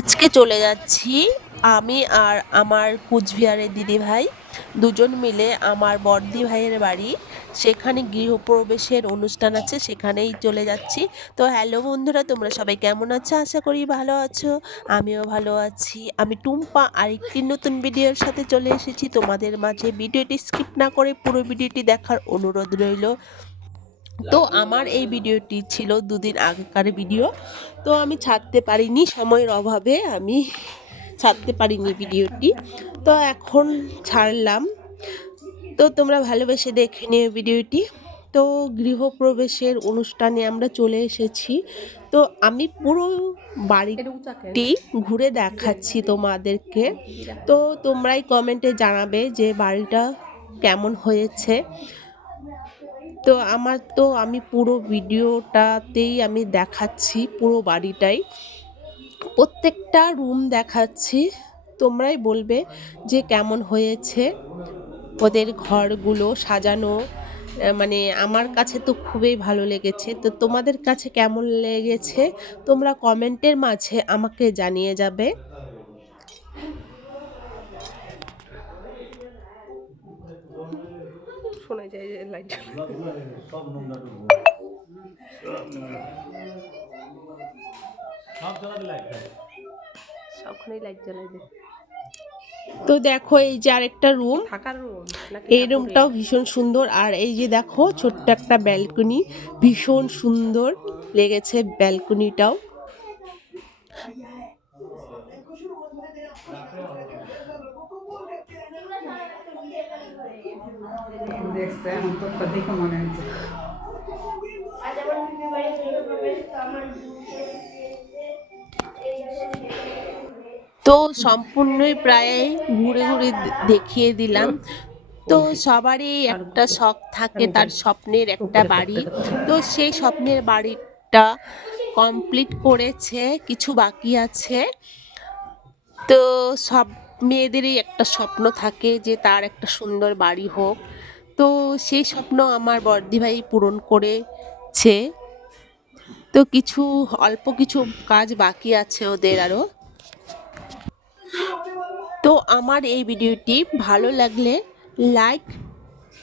আজকে চলে যাচ্ছি আমি আর আমার কুচবিহারের দিদিভাই দুজন মিলে আমার বড়দি ভাইয়ের বাড়ি। সেখানে গৃহপ্রবেশের অনুষ্ঠান আছে, সেখানেই চলে যাচ্ছি। তো হ্যালো বন্ধুরা, তোমরা সবাই কেমন আছো? আশা করি ভালো আছো। আমিও ভালো আছি। আমি টুম্পা আরেকটি নতুন ভিডিওর সাথে চলে এসেছি তোমাদের মাঝে। ভিডিওটি স্কিপ না করে পুরো ভিডিওটি দেখার অনুরোধ রইল। তো আমার এই ভিডিওটি ছিল দুদিন আগেকার ভিডিও, তো আমি ছাড়তে পারিনি, সময়ের অভাবে আমি ছাড়তে পারিনি ভিডিওটি। তো এখন ছাড়লাম, তো তোমরা ভালোবেসে দেখে নিও ভিডিওটি। তো গৃহপ্রবেশের অনুষ্ঠানে আমরা চলে এসেছি। তো আমি পুরো বাড়িটি ঘুরে দেখাচ্ছি তোমাদেরকে। তো তোমরাই কমেন্টে জানাবে যে বাড়িটা কেমন হয়েছে। তো আমি পুরো ভিডিওটাতেই আমি দেখাচ্ছি পুরো বাড়িটাই, প্রত্যেকটা রুম দেখাচ্ছি। তোমরাই বলবে যে কেমন হয়েছে ওদের ঘরগুলো সাজানো। মানে আমার কাছে তো খুবই ভালো লেগেছে। তো তোমাদের কাছে কেমন লেগেছে তোমরা কমেন্টের মাঝে আমাকে জানিয়ে যাবে। শোনা যায় যে লাইট সবখানেই লাইট জ্বালাই দে। তো দেখো এই যে আরেকটা রুম, এই রুমটাও ভীষণ সুন্দর। আর এই যে দেখো ছোট্ট একটা ব্যালকনি, ভীষণ সুন্দর লেগেছে ব্যালকনিটাও। তো সম্পূর্ণই প্রায় ঘুরে ঘুরে দেখিয়ে দিলাম। তো সবারই একটা শখ থাকে, তার স্বপ্নের একটা বাড়ি। তো সেই স্বপ্নের বাড়িটা কমপ্লিট করেছে, কিছু বাকি আছে। তো সব মেয়েদেরই একটা স্বপ্ন থাকে যে তার একটা সুন্দর বাড়ি হোক। তো সেই স্বপ্ন আমার বড়দি ভাই পূরণ করেছে। তো অল্প কিছু কাজ বাকি আছে ওদের আরও। তো আমার এই ভিডিওটি ভালো লাগলে লাইক,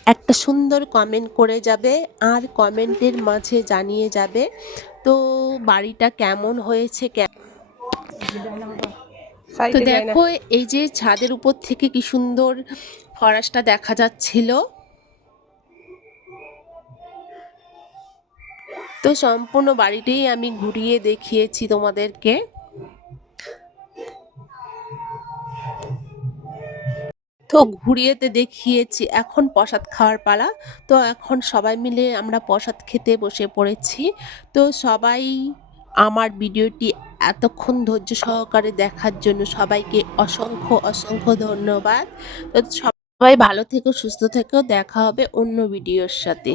একটা সুন্দর কমেন্ট করে যাবে, আর কমেন্টের মাঝে জানিয়ে যাবে তো বাড়িটা কেমন হয়েছে। তো দেখো এই যে ছাদের উপর থেকে কি সুন্দর ফরেস্টটা দেখা যাচ্ছিল। তো সম্পূর্ণ বাড়িটাই আমি ঘুরিয়ে দেখিয়েছি তোমাদেরকে। তো ঘুরিয়েতে দেখিয়েছি, এখন প্রসাদ খাওয়ার পালা। তো এখন সবাই মিলে আমরা প্রসাদ খেতে বসে পড়েছি। তো সবাই আমার ভিডিওটি এতক্ষণ ধৈর্য সহকারে দেখার জন্য সবাইকে অসংখ্য অসংখ্য ধন্যবাদ। তো সবাই ভালো থেকো, সুস্থ থেকো, দেখা হবে অন্য ভিডিওর সাথে।